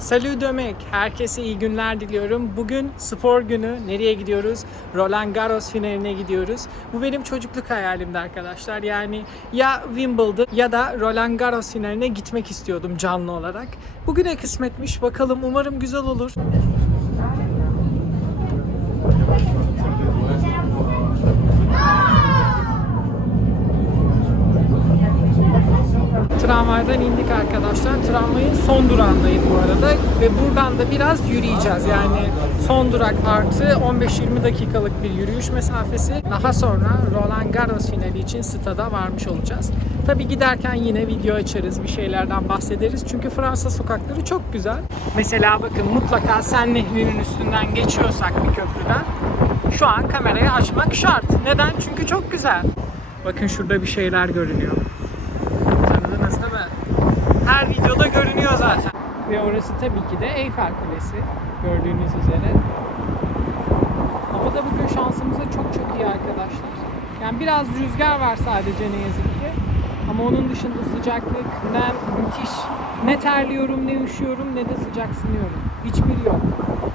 Salut Dömek. Herkese iyi günler diliyorum. Bugün spor günü. Nereye gidiyoruz? Roland Garros finaline gidiyoruz. Bu benim çocukluk hayalimdi arkadaşlar. Yani ya Wimbledon ya da Roland Garros finaline gitmek istiyordum canlı olarak. Bugüne kısmetmiş. Bakalım umarım güzel olur. Tramvaydan indik arkadaşlar. Tramvayın son durağındayız bu arada. Ve buradan da biraz yürüyeceğiz. Yani son durak artı 15-20 dakikalık bir yürüyüş mesafesi. Daha sonra Roland Garros finali için stada varmış olacağız. Tabi giderken yine video açarız, bir şeylerden bahsederiz. Çünkü Fransa sokakları çok güzel. Mesela bakın mutlaka Sen Nehri'nin üstünden geçiyorsak bir köprüden şu an kamerayı açmak şart. Neden? Çünkü çok güzel. Bakın şurada bir şeyler görünüyor. Tanıdınız değil mi? Her videoda görünüyor zaten. Ve orası tabii ki de Eyfel Kulesi. Gördüğünüz üzere. Havada bugün şansımıza çok çok iyi arkadaşlar. Yani biraz rüzgar var sadece ne yazık ki. Ama onun dışında sıcaklık, nem müthiş. Ne terliyorum, ne üşüyorum, ne de sıcaksınıyorum. Hiçbiri yok.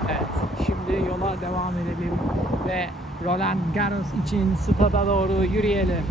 Evet, şimdi yola devam edelim ve Roland Garros için stada doğru yürüyelim.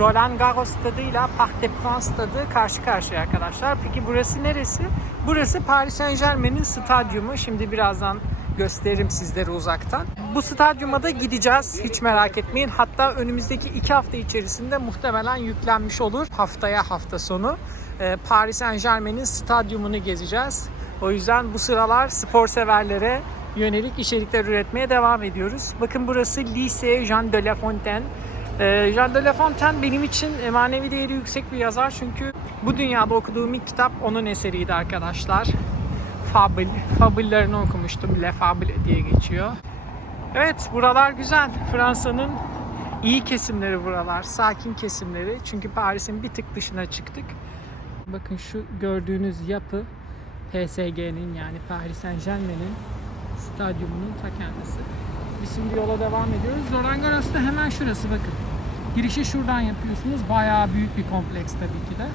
Roland Garros stadıyla Parc des Princes stadı karşı karşıya arkadaşlar. Peki burası neresi? Burası Paris Saint Germain'in stadyumu. Şimdi birazdan gösteririm sizlere uzaktan. Bu stadyuma da gideceğiz. Hiç merak etmeyin. Hatta önümüzdeki iki hafta içerisinde muhtemelen yüklenmiş olur. Haftaya hafta sonu. Ee, Paris Saint Germain'in stadyumunu gezeceğiz. O yüzden bu sıralar spor severlere yönelik içerikler üretmeye devam ediyoruz. Bakın burası Lycée Jean de La Fontaine. Ee, Jean de La Fontaine benim için e, manevi değeri yüksek bir yazar çünkü bu dünyada okuduğum ilk kitap onun eseriydi arkadaşlar. Fable, Fable'larını okumuştum. Le Fable diye geçiyor. Evet, buralar güzel. Fransa'nın iyi kesimleri buralar, sakin kesimleri. Çünkü Paris'in bir tık dışına çıktık. Bakın şu gördüğünüz yapı PSG'nin yani Paris Saint Germain'in stadyumunun ta kendisi. Biz şimdi yola devam ediyoruz. Da hemen şurası bakın. Girişi şuradan yapıyorsunuz. Bayağı büyük bir kompleks tabii ki de.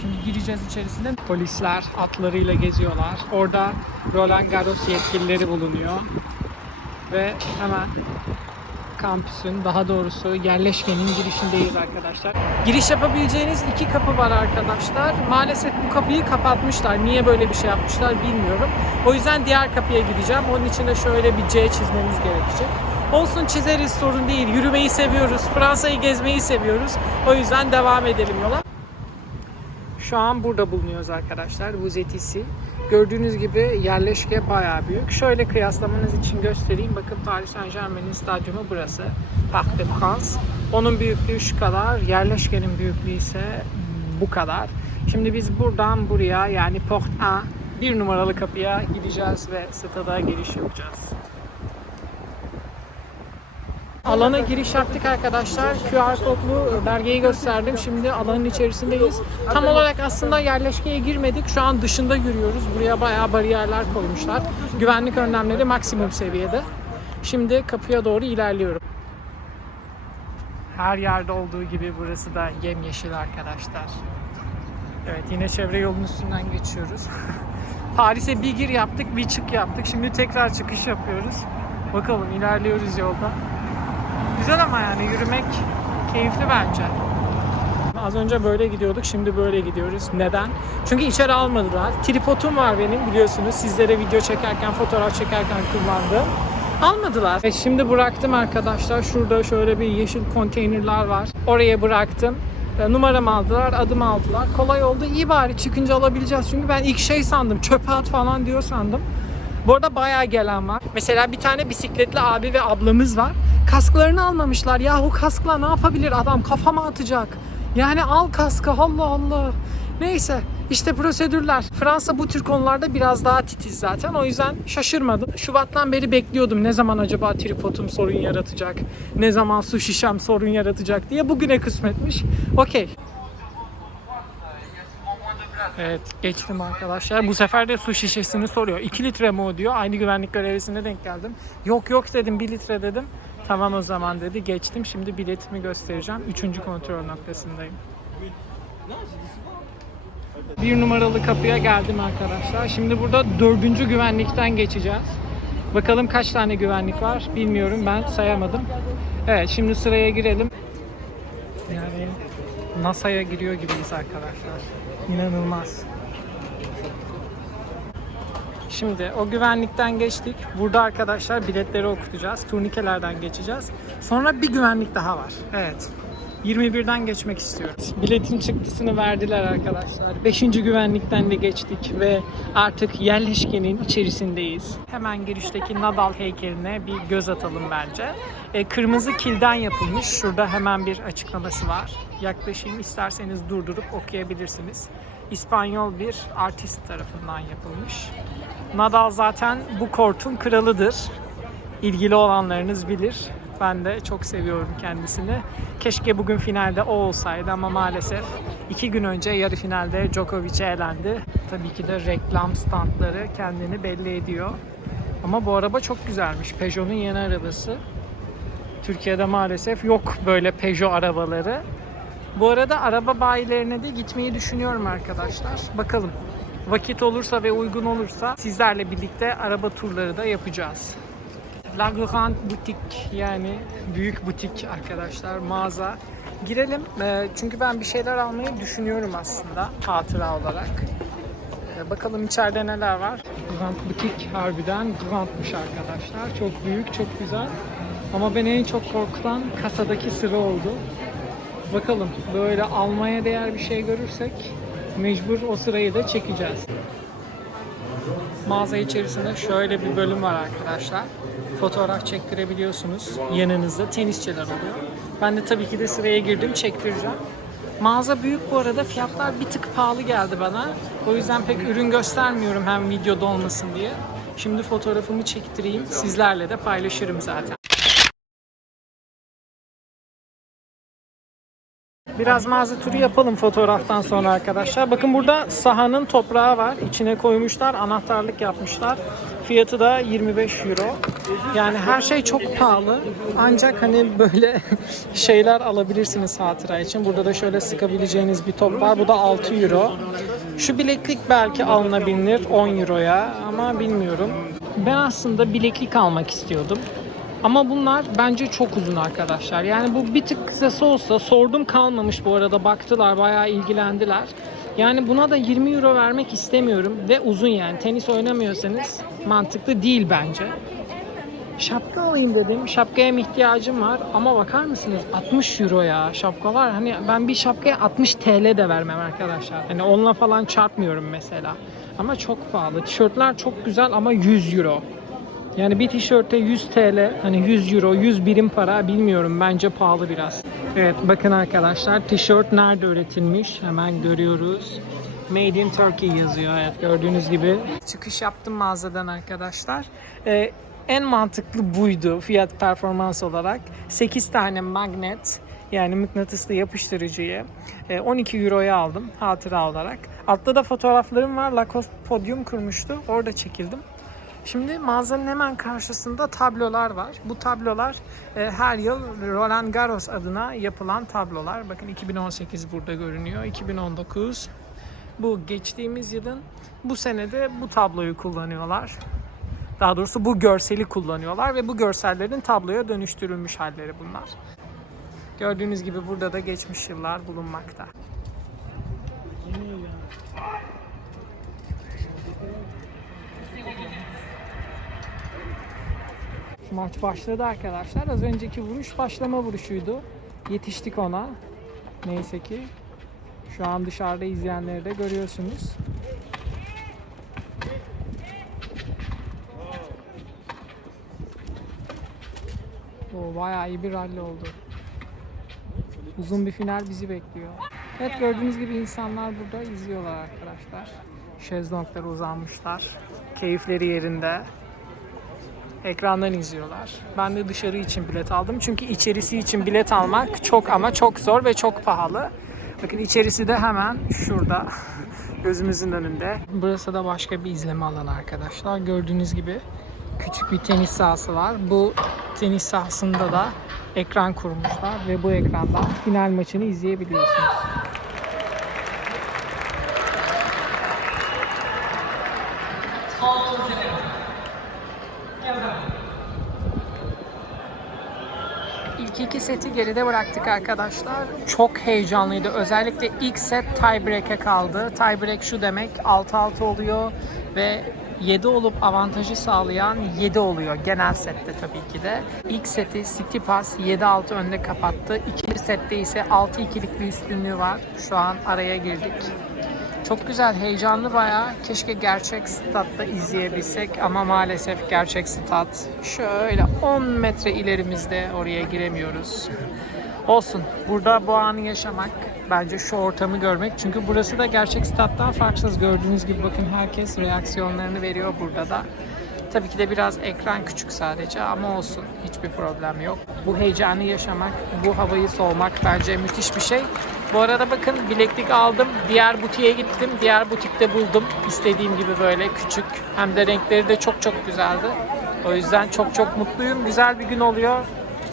Şimdi gireceğiz içerisinde. Polisler atlarıyla geziyorlar. Orada Roland Garros yetkilileri bulunuyor. Ve hemen kampüsün daha doğrusu yerleşkenin girişindeyiz arkadaşlar. Giriş yapabileceğiniz iki kapı var arkadaşlar. Maalesef bu kapıyı kapatmışlar. Niye böyle bir şey yapmışlar bilmiyorum. O yüzden diğer kapıya gideceğim. Onun için de şöyle bir C çizmemiz gerekecek. Olsun çizeriz sorun değil. Yürümeyi seviyoruz. Fransa'yı gezmeyi seviyoruz. O yüzden devam edelim yola. Şu an burada bulunuyoruz arkadaşlar. Bu Zetisi. Gördüğünüz gibi yerleşke bayağı büyük. Şöyle kıyaslamanız için göstereyim. Bakın Paris Saint Germain'in stadyumu burası. Parc des Princes. Onun büyüklüğü şu kadar. Yerleşkenin büyüklüğü ise bu kadar. Şimdi biz buradan buraya yani Port A bir numaralı kapıya gideceğiz ve stada giriş yapacağız. Alana giriş yaptık arkadaşlar. QR kodlu belgeyi gösterdim. Şimdi alanın içerisindeyiz. Tam olarak aslında yerleşkeye girmedik. Şu an dışında yürüyoruz. Buraya bayağı bariyerler koymuşlar. Güvenlik önlemleri maksimum seviyede. Şimdi kapıya doğru ilerliyorum. Her yerde olduğu gibi burası da yemyeşil arkadaşlar. Evet yine çevre yolunun üstünden geçiyoruz. Paris'e bir gir yaptık, bir çık yaptık. Şimdi tekrar çıkış yapıyoruz. Bakalım ilerliyoruz yolda. Güzel ama yani yürümek keyifli bence. Az önce böyle gidiyorduk, şimdi böyle gidiyoruz. Neden? Çünkü içeri almadılar. Tripodum var benim biliyorsunuz. Sizlere video çekerken, fotoğraf çekerken kullandığım. Almadılar. Ve şimdi bıraktım arkadaşlar. Şurada şöyle bir yeşil konteynerler var. Oraya bıraktım. E, Numaramı aldılar, adım aldılar. Kolay oldu. İyi bari çıkınca alabileceğiz. Çünkü ben ilk şey sandım. Çöpe at falan diyor sandım. Bu arada bayağı gelen var. Mesela bir tane bisikletli abi ve ablamız var. Kasklarını almamışlar. Yahu kaskla ne yapabilir adam? Kafama atacak. Yani al kaskı Allah Allah. Neyse işte prosedürler. Fransa bu tür konularda biraz daha titiz zaten. O yüzden şaşırmadım. Şubattan beri bekliyordum. Ne zaman acaba tripodum sorun yaratacak? Ne zaman su şişem sorun yaratacak diye. Bugüne kısmetmiş. Okey. Evet geçtim arkadaşlar. Bu sefer de su şişesini soruyor. 2 litre mi o diyor. Aynı güvenlik görevlisine denk geldim. Yok yok dedim 1 litre dedim. Tamam o zaman dedi. Geçtim. Şimdi biletimi göstereceğim. Üçüncü kontrol noktasındayım. Bir numaralı kapıya geldim arkadaşlar. Şimdi burada dördüncü güvenlikten geçeceğiz. Bakalım kaç tane güvenlik var bilmiyorum ben sayamadım. Evet şimdi sıraya girelim. Yani NASA'ya giriyor gibiyiz arkadaşlar. İnanılmaz. Şimdi o güvenlikten geçtik. Burada arkadaşlar biletleri okutacağız. Turnikelerden geçeceğiz. Sonra bir güvenlik daha var. Evet. 21'den geçmek istiyoruz. Biletin çıktısını verdiler arkadaşlar. 5. güvenlikten de geçtik ve artık yerleşkenin içerisindeyiz. Hemen girişteki Nadal heykeline bir göz atalım bence. E, kırmızı kilden yapılmış. Şurada hemen bir açıklaması var. Yaklaşayım isterseniz durdurup okuyabilirsiniz. İspanyol bir artist tarafından yapılmış. Nadal zaten bu kortun kralıdır. İlgili olanlarınız bilir. Ben de çok seviyorum kendisini. Keşke bugün finalde o olsaydı ama maalesef iki gün önce yarı finalde Djokovic'e elendi. Tabii ki de reklam standları kendini belli ediyor. Ama bu araba çok güzelmiş. Peugeot'un yeni arabası. Türkiye'de maalesef yok böyle Peugeot arabaları. Bu arada araba bayilerine de gitmeyi düşünüyorum arkadaşlar. Bakalım. Vakit olursa ve uygun olursa sizlerle birlikte araba turları da yapacağız. La Grande Boutique yani büyük butik arkadaşlar mağaza. Girelim Ee, çünkü ben bir şeyler almayı düşünüyorum aslında hatıra olarak. Ee, bakalım içeride neler var. Grand Boutique harbiden grandmış arkadaşlar. Çok büyük, çok güzel. Ama beni en çok korkutan kasadaki sıra oldu. Bakalım böyle almaya değer bir şey görürsek mecbur o sırayı da çekeceğiz. Mağaza içerisinde şöyle bir bölüm var arkadaşlar. Fotoğraf çektirebiliyorsunuz. Yanınızda tenisçiler oluyor. Ben de tabii ki de sıraya girdim çektireceğim. Mağaza büyük bu arada. Fiyatlar bir tık pahalı geldi bana. O yüzden pek ürün göstermiyorum hem videoda olmasın diye. Şimdi fotoğrafımı çektireyim. Sizlerle de paylaşırım zaten. Biraz mağaza turu yapalım fotoğraftan sonra arkadaşlar. Bakın burada sahanın toprağı var. İçine koymuşlar, anahtarlık yapmışlar. Fiyatı da 25 euro. Yani her şey çok pahalı. Ancak hani böyle şeyler alabilirsiniz hatıra için. Burada da şöyle sıkabileceğiniz bir top var. Bu da 6 euro. Şu bileklik belki alınabilir 10 euroya ama bilmiyorum. Ben aslında bileklik almak istiyordum. Ama bunlar bence çok uzun arkadaşlar. Yani bu bir tık kısası olsa sordum kalmamış bu arada baktılar bayağı ilgilendiler. Yani buna da 20 euro vermek istemiyorum ve uzun yani tenis oynamıyorsanız mantıklı değil bence. Şapka alayım dedim. Şapkaya ihtiyacım var ama bakar mısınız 60 euro ya şapkalar. Hani ben bir şapkaya 60 TL de vermem arkadaşlar. Hani onunla falan çarpmıyorum mesela. Ama çok pahalı. Tişörtler çok güzel ama 100 euro. Yani bir tişörte 100 TL, hani 100 euro, 100 birim para bilmiyorum. Bence pahalı biraz. Evet bakın arkadaşlar tişört nerede üretilmiş? Hemen görüyoruz. Made in Turkey yazıyor. Evet gördüğünüz gibi. Çıkış yaptım mağazadan arkadaşlar. Ee, en mantıklı buydu fiyat performans olarak. 8 tane magnet yani mıknatıslı yapıştırıcıyı e, 12 euroya aldım hatıra olarak. Altta da fotoğraflarım var. Lacoste podyum kurmuştu. Orada çekildim. Şimdi mağazanın hemen karşısında tablolar var. Bu tablolar e, her yıl Roland Garros adına yapılan tablolar. Bakın 2018 burada görünüyor. 2019 bu geçtiğimiz yılın bu senede bu tabloyu kullanıyorlar. Daha doğrusu bu görseli kullanıyorlar ve bu görsellerin tabloya dönüştürülmüş halleri bunlar. Gördüğünüz gibi burada da geçmiş yıllar bulunmakta. Maç başladı arkadaşlar. Az önceki vuruş başlama vuruşuydu. Yetiştik ona. Neyse ki şu an dışarıda izleyenleri de görüyorsunuz. O bayağı iyi bir rally oldu. Uzun bir final bizi bekliyor. Evet gördüğünüz gibi insanlar burada izliyorlar arkadaşlar. Şezlonglara uzanmışlar. Keyifleri yerinde ekrandan izliyorlar. Ben de dışarı için bilet aldım. Çünkü içerisi için bilet almak çok ama çok zor ve çok pahalı. Bakın içerisi de hemen şurada gözümüzün önünde. Burası da başka bir izleme alanı arkadaşlar. Gördüğünüz gibi küçük bir tenis sahası var. Bu tenis sahasında da ekran kurmuşlar ve bu ekrandan final maçını izleyebiliyorsunuz. İlk iki seti geride bıraktık arkadaşlar. Çok heyecanlıydı. Özellikle ilk set tiebreak'e kaldı. Tiebreak şu demek 6-6 oluyor ve 7 olup avantajı sağlayan 7 oluyor genel sette tabii ki de. İlk seti Tsitsipas 7-6 önde kapattı. İkinci sette ise 6-2'lik bir üstünlüğü var. Şu an araya girdik. Çok güzel, heyecanlı bayağı. Keşke gerçek statta izleyebilsek ama maalesef gerçek stat şöyle 10 metre ilerimizde oraya giremiyoruz. Olsun. Burada bu anı yaşamak, bence şu ortamı görmek. Çünkü burası da gerçek stattan farksız. Gördüğünüz gibi bakın herkes reaksiyonlarını veriyor burada da. Tabii ki de biraz ekran küçük sadece ama olsun. Hiçbir problem yok. Bu heyecanı yaşamak, bu havayı solmak bence müthiş bir şey. Bu arada bakın bileklik aldım. Diğer butiğe gittim. Diğer butikte buldum. İstediğim gibi böyle küçük. Hem de renkleri de çok çok güzeldi. O yüzden çok çok mutluyum. Güzel bir gün oluyor.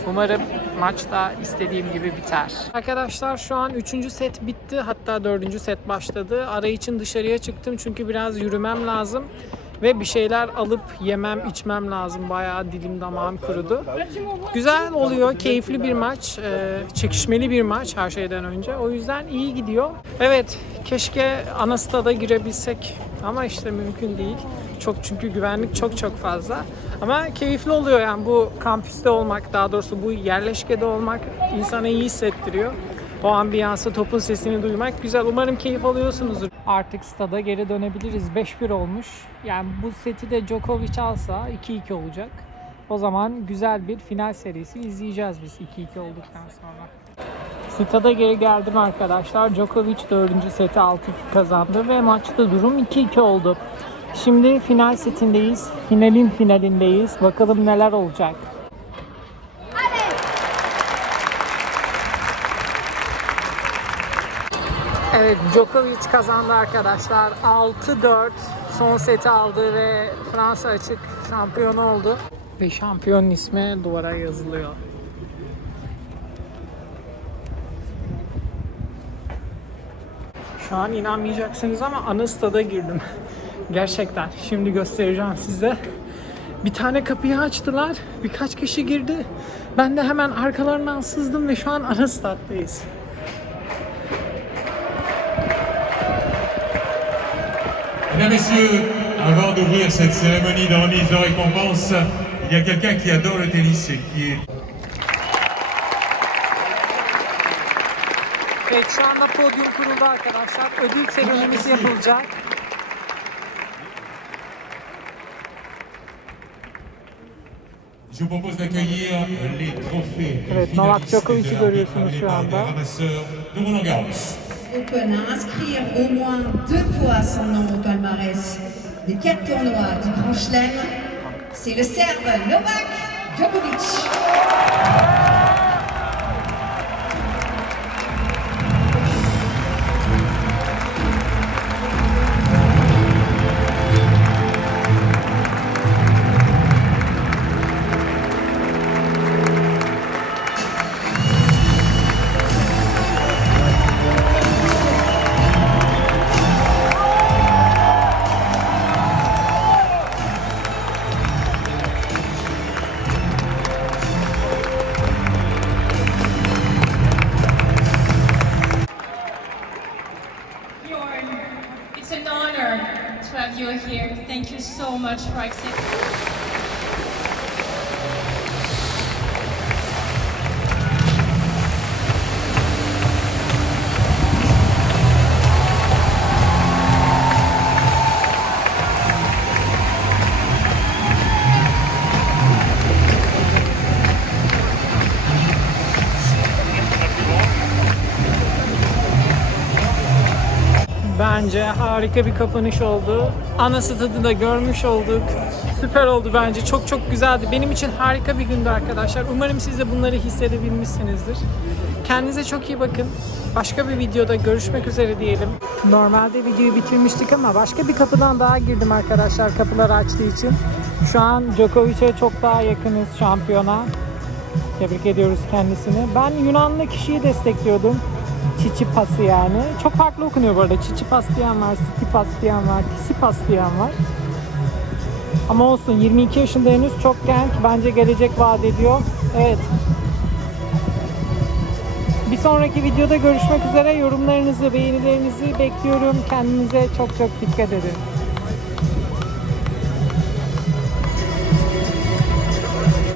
Umarım maç da istediğim gibi biter. Arkadaşlar şu an 3. set bitti. Hatta 4. set başladı. Ara için dışarıya çıktım çünkü biraz yürümem lazım. Ve bir şeyler alıp yemem, içmem lazım. Bayağı dilim damağım kurudu. Güzel oluyor, keyifli bir maç. Ee, çekişmeli bir maç her şeyden önce. O yüzden iyi gidiyor. Evet, keşke ana stada girebilsek. Ama işte mümkün değil. Çok çünkü güvenlik çok çok fazla. Ama keyifli oluyor yani bu kampüste olmak, daha doğrusu bu yerleşkede olmak insana iyi hissettiriyor. O ambiyansı, topun sesini duymak güzel. Umarım keyif alıyorsunuzdur. Artık stada geri dönebiliriz. 5-1 olmuş. Yani bu seti de Djokovic alsa 2-2 olacak. O zaman güzel bir final serisi izleyeceğiz biz 2-2 olduktan sonra. Stada geri geldim arkadaşlar. Djokovic 4. seti 6-2 kazandı ve maçta durum 2-2 oldu. Şimdi final setindeyiz. Finalin finalindeyiz. Bakalım neler olacak. Evet, Djokovic kazandı arkadaşlar. 6-4 son seti aldı ve Fransa açık şampiyonu oldu. Ve şampiyonun ismi duvara yazılıyor. Şu an inanmayacaksınız ama ana stada girdim. Gerçekten. Şimdi göstereceğim size. Bir tane kapıyı açtılar. Birkaç kişi girdi. Ben de hemen arkalarından sızdım ve şu an ana Mesdames, Messieurs, avant d'ouvrir cette cérémonie de remise de récompense, il y a quelqu'un qui adore le tennis et qui est Evet şu anda podyum kuruldu arkadaşlar. Ödül seremonisi yapılacak. Je vous propose d'accueillir les trophées Evet, Novak Djokovic'i görüyorsunuz şu anda. Roland Garros. Open à inscrire au moins deux fois son nom au palmarès des quatre tournois du Grand Chelem, c'est le Serbe Novak Djokovic. To have you here. Thank you so much for accepting. Bence harika bir kapanış oldu. Ana stadı da görmüş olduk. Süper oldu bence. Çok çok güzeldi. Benim için harika bir gündü arkadaşlar. Umarım siz de bunları hissedebilmişsinizdir. Kendinize çok iyi bakın. Başka bir videoda görüşmek üzere diyelim. Normalde videoyu bitirmiştik ama başka bir kapıdan daha girdim arkadaşlar kapılar açtığı için. Şu an Djokovic'e çok daha yakınız şampiyona. Tebrik ediyoruz kendisini. Ben Yunanlı kişiyi destekliyordum. Çiçipas'ı yani. Çok farklı okunuyor bu arada. Çiçipas diyen var, Stipas diyen var, Tisipas diyen var. Ama olsun 22 yaşında henüz çok genç. Bence gelecek vaat ediyor. Evet. Bir sonraki videoda görüşmek üzere. Yorumlarınızı, beğenilerinizi bekliyorum. Kendinize çok çok dikkat edin.